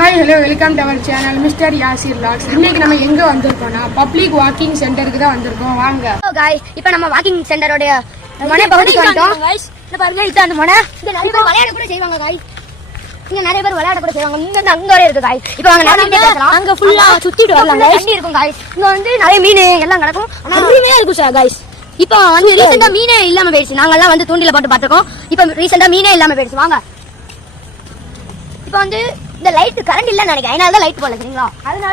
Hi hello welcome to our channel mister Yasir vlogs. இன்னைக்கு நம்ம எங்க வந்திருக்கோம்னா பப்ளிக் வாக்கிங் சென்டருக்கு தான் வந்திருக்கோம். வாங்க गाइस, இப்போ நம்ம வாக்கிங் சென்டரோட மனை பகுதிக்கு வந்துட்டோம். गाइस, இந்த பாருங்க இது அந்த மனை. இங்க நிறைய பேர் விளையாட கூட செய்வாங்க गाइस. இங்க நிறைய பேர் விளையாட கூட செய்வாங்க. இங்க இருந்து அங்க வரை இருக்கு गाइस. இப்போ வாங்க நிறைய பேர் பேசலாம். அங்க ஃபுல்லா சுத்திட்டு வரலாம் गाइस. தண்ணி இருக்கும் गाइस. இங்க வந்து நிறைய மீன் எல்லாம் கிடக்கும். நிறைய இருக்கும் சார் गाइस. இப்போ வந்து ரீசன்ட்டா மீனே இல்லாம போயிடுச்சு. நாங்க எல்லாம் வந்து தூண்டில போட்டு பார்த்திருக்கோம். இப்போ ரீசன்ட்டா மீனே இல்லாம போயிடுச்சு. வாங்க. இப்போ வந்து இந்த லைட் கரண்ட் இல்லன்னு நினைக்கிறேன். அதனால தான் லைட் போடல சரிங்களா? அதனால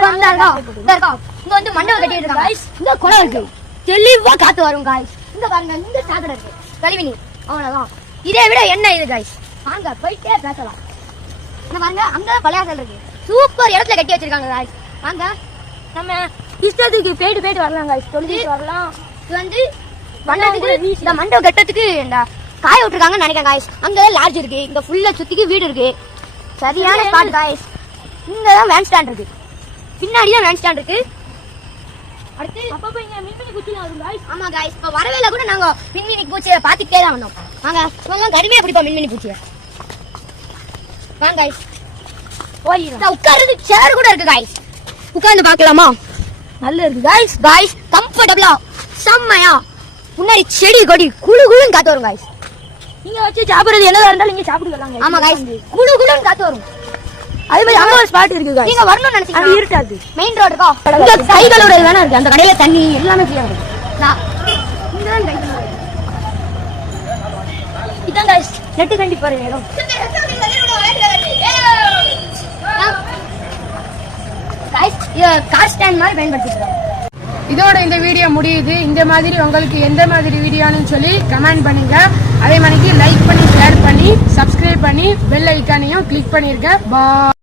இங்க வந்து மண்டபம் கட்டி இருக்காங்க गाइस. இங்க குளம் இருக்கு. தெளிவா காத்து வரும் गाइस. இங்க பாருங்க இந்த சாக்கடை இருக்கு. கழிவுநீர். அவ்வளவுதான். இதை விட என்ன இது गाइस? வாங்க போயிட்டே பேசலாம். இங்க பாருங்க அங்க பழையாசல் இருக்கு. சூப்பர் இடத்துல கட்டி வச்சிருக்காங்க गाइस. வாங்க நம்ம இஷ்டத்துக்கு போயிட்டு வரலாம் गाइस. தொழுதிட்டு வரலாம். இது வந்து மண்டபத்துக்கு இந்த மண்டபம் கட்டத்துக்கு இந்த காய விட்டுருக்காங்கன்னு நினைக்கிறேன் गाइस. அங்க லாட்ஜ் இருக்கு. இங்க ஃபுல்லா சுத்திக்கு வீடு இருக்கு. சரியான ஸ்பாட் गाइस. இங்க தான் வேன் ஸ்டாண்ட் இருக்கு. பின்னாடி தான் வேன் ஸ்டாண்ட் இருக்கு. அடுத்து அப்பப்ப இங்க மின்மினி பூச்சிலாம் வரும் गाइस. ஆமா गाइस. இப்ப வரவேல கூட நாங்க மின்மினி பூச்சியை பாத்துட்டே தான் வந்தோம். வாங்க இவங்க கடுமையா பிடிப்போம் மின்மினி பூச்சியை. வாங்க गाइस. ஓடிடலாம். உட்கார்றது சேர் கூட இருக்கு गाइस. உட்கார்ந்து பார்க்கலாமா? நல்ல இருக்கு गाइस. கம்ஃபர்ட்டபிளா செம்மையா. முன்னாடி செடி கொடி குளு குளுன்னு காத்து வரும் गाइस. நீங்க வச்சு சாப்பிடுறது என்னதா இருந்தாலும் நீங்க சாப்பிடுக்கலாம் गाइस. ஆமா गाइस. குளு குளுன்னு காத்து வரும். அதே மாதிரி அங்க ஒரு ஸ்பாட் இருக்கு गाइस. நீங்க வரணும்னு நினைச்சீங்க. அது இருட்டாது. மெயின் ரோட் இருக்கா? இந்த கைகளோட வேணா இருக்கு. அந்த கடையில தண்ணி எல்லாமே ஃப்ரீயா இருக்கு. இந்த கைகளோட. இதான் गाइस. நெட் கண்டி பாருங்க இடம். गाइस இது கார் ஸ்டாண்ட் மாதிரி பயன்படுத்திட்டு இதோட இந்த வீடியோ முடியுது. இந்த மாதிரி உங்களுக்கு எந்த மாதிரி வீடியோன்னு சொல்லி கமெண்ட் பண்ணுங்க. அதே மாதிரி லைக் பண்ணி ஷேர் பண்ணி சப்ஸ்கிரைப் பண்ணி பெல் ஐக்கானையும் கிளிக் பண்ணிருங்க. பாய்.